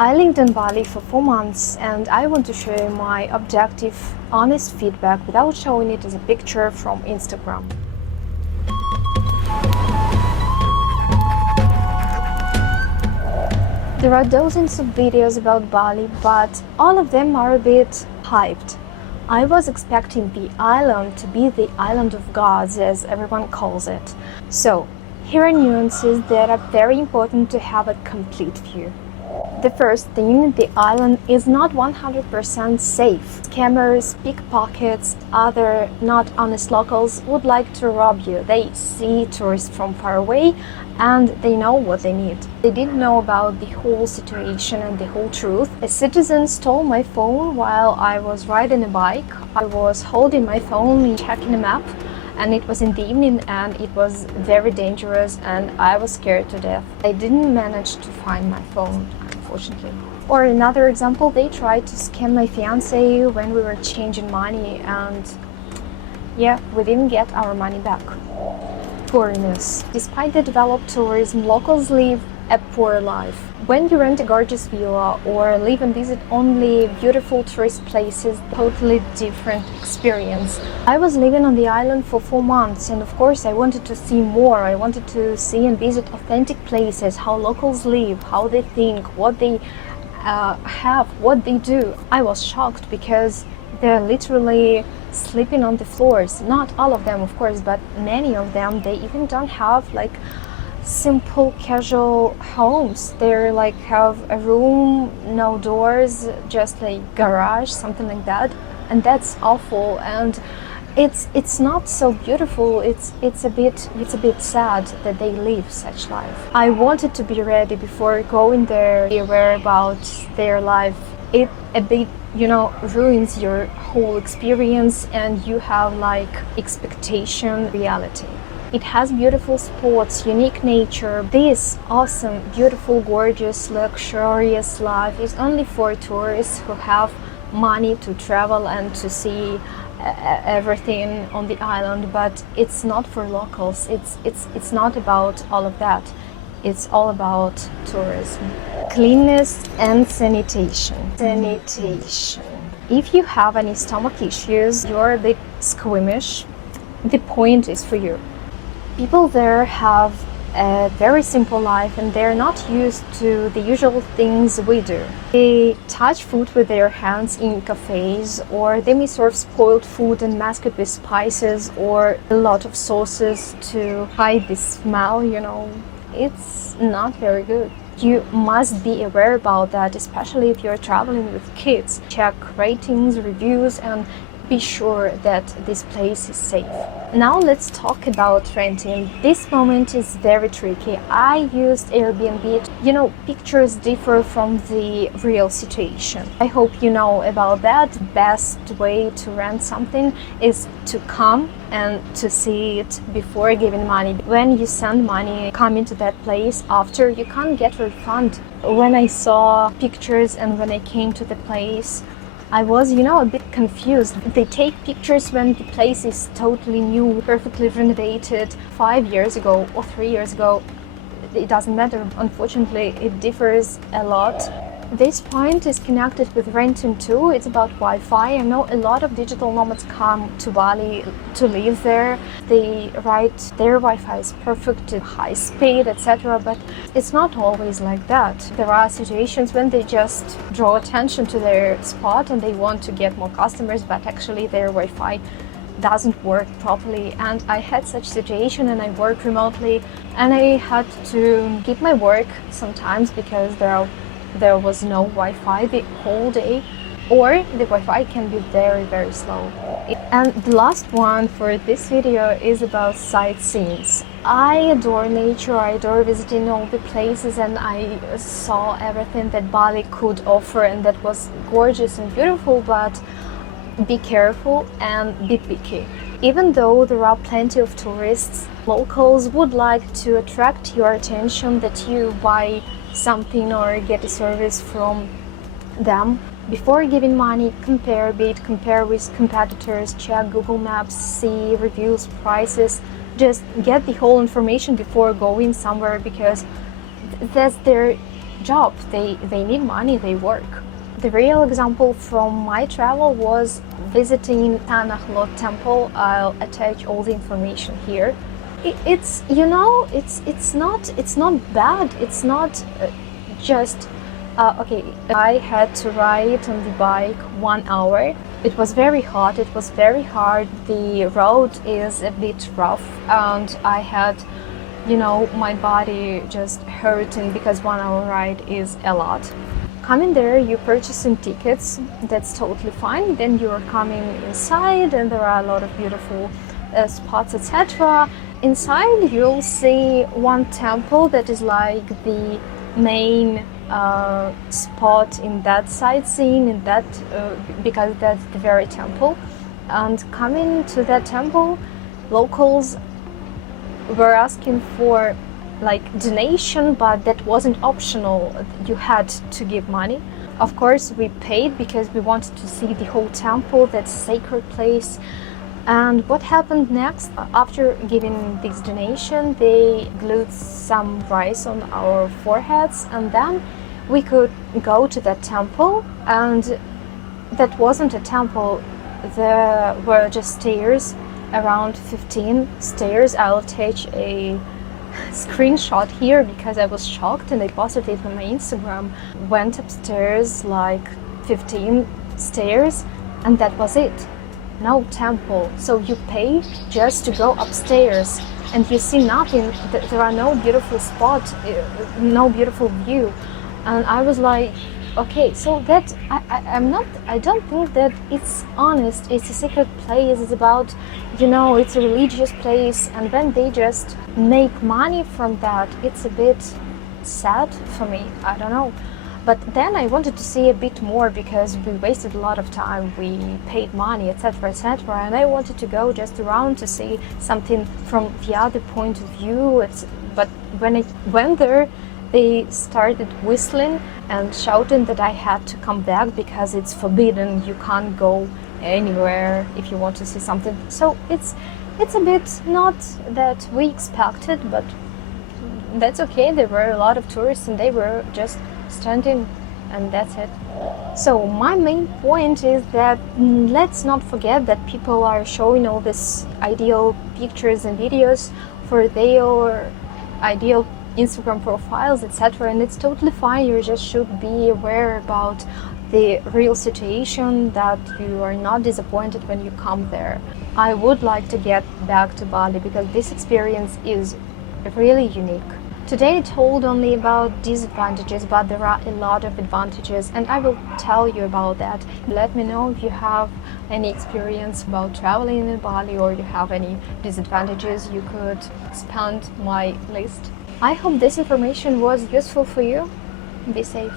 I lived in Bali for 4 months and I want to share my objective, honest feedback without showing it as a picture from Instagram. There are dozens of videos about Bali, but all of them are a bit hyped. I was expecting the island to be the island of gods, as everyone calls it. So, here are nuances that are very important to have a complete view. The first thing, the island is not 100% safe. Scammers, pickpockets, other not honest locals would like to rob you. They see tourists from far away and they know what they need. They didn't know about the whole situation and the whole truth. A citizen stole my phone while I was riding a bike. I was holding my phone, checking a map, and it was in the evening and it was very dangerous and I was scared to death. I didn't manage to find my phone, unfortunately. Or another example, they tried to scam my fiance when we were changing money and yeah, we didn't get our money back. Poorness. Despite the developed tourism, locals live a poor life. When you rent a gorgeous villa or live and visit only beautiful tourist places, totally different experience. I was living on the island for 4 months and of course I wanted to see more. I wanted to see and visit authentic places, how locals live, how they think, what they have, what they do. I was shocked because they're literally sleeping on the floors. Not all of them, of course, but many of them, they even don't have like simple casual homes. They're like have a room, no doors, just like garage, something like that, and that's awful. And it's not so beautiful. It's a bit sad that they live such life. I wanted to be ready before going there, be aware about their life. It a bit, ruins your whole experience and you have like expectation reality. It has beautiful spots, unique nature. This awesome, beautiful, gorgeous, luxurious life is only for tourists who have money to travel and to see everything on the island, but it's not for locals. It's not about all of that. It's all about tourism. Cleanness and sanitation. Sanitation. If you have any stomach issues, you're a bit squeamish, the point is for you. People there have a very simple life and they're not used to the usual things we do. They touch food with their hands in cafes, or they may serve spoiled food and mask it with spices or a lot of sauces to hide the smell, It's not very good. You must be aware about that, especially if you're traveling with kids. Check ratings, reviews, and be sure that this place is safe. Now let's talk about renting. This moment is very tricky. I used Airbnb. Pictures differ from the real situation. I hope you know about that. Best way to rent something is to come and to see it before giving money. When you send money coming to that place after, you can't get refund. When I saw pictures and when I came to the place, I was, a bit confused. They take pictures when the place is totally new, perfectly renovated 5 years ago or 3 years ago. It doesn't matter. Unfortunately, it differs a lot. This point is connected with renting too. It's about Wi-Fi. I know a lot of digital nomads come to Bali to live there. They write their Wi-Fi is perfect, high speed, etc. But it's not always like that. There are situations when they just draw attention to their spot and they want to get more customers, but actually their Wi-Fi doesn't work properly. And I had such situation and I work remotely and I had to keep my work sometimes because there was no Wi-Fi the whole day, or the Wi-Fi can be very, very slow. And the last one for this video is about sightseeings. I adore nature, I adore visiting all the places, and I saw everything that Bali could offer and that was gorgeous and beautiful, but be careful and be picky. Even though there are plenty of tourists, locals would like to attract your attention that you buy something or get a service from them. Before giving money, compare with competitors, check Google Maps, see reviews, prices, just get the whole information before going somewhere, because that's their job, they need money, they work. The real example from my travel was visiting Tanakh Lot temple. I'll attach all the information here. It's you know it's not bad. It's not just okay. I had to ride on the bike 1 hour. It was very hot. It was very hard. The road is a bit rough, and I had, you know, my body just hurting because 1 hour ride is a lot. Coming there, you purchasing tickets, that's totally fine. Then you are coming inside and there are a lot of beautiful spots, etc. Inside you'll see one temple that is like the main spot in that sightseeing, in that because that's the very temple. And coming to that temple, locals were asking for like donation, but that wasn't optional. You had to give money. Of course, we paid because we wanted to see the whole temple, that sacred place. And what happened next? After giving this donation, they glued some rice on our foreheads, and then we could go to that temple. And that wasn't a temple, there were just stairs, around 15 stairs. I'll attach a screenshot here because I was shocked and I posted it on my Instagram. Went upstairs like 15 stairs and that was it. No temple. So you pay just to go upstairs and you see nothing. There are no beautiful spots, no beautiful view. And I was like, okay, so that I don't think that it's honest. It's a secret place. It's about, you know, it's a religious place, and when they just make money from that, it's a bit sad for me. I don't know. But then I wanted to see a bit more because we wasted a lot of time. We paid money, etc., etc., and I wanted to go just around to see something from the other point of view. But when I went there, they started whistling and shouting that I had to come back because it's forbidden. You can't go anywhere if you want to see something. So it's a bit not that we expected, but that's okay. There were a lot of tourists and they were just standing, and that's it. So my main point is that let's not forget that people are showing all these ideal pictures and videos for their ideal Instagram profiles, etc., and it's totally fine. You just should be aware about the real situation, that you are not disappointed when you come there. I would like to get back to Bali because this experience is really unique. Today I told only about disadvantages, but there are a lot of advantages and I will tell you about that. Let me know if you have any experience about traveling in Bali or you have any disadvantages you could expand my list. I hope this information was useful for you. Be safe.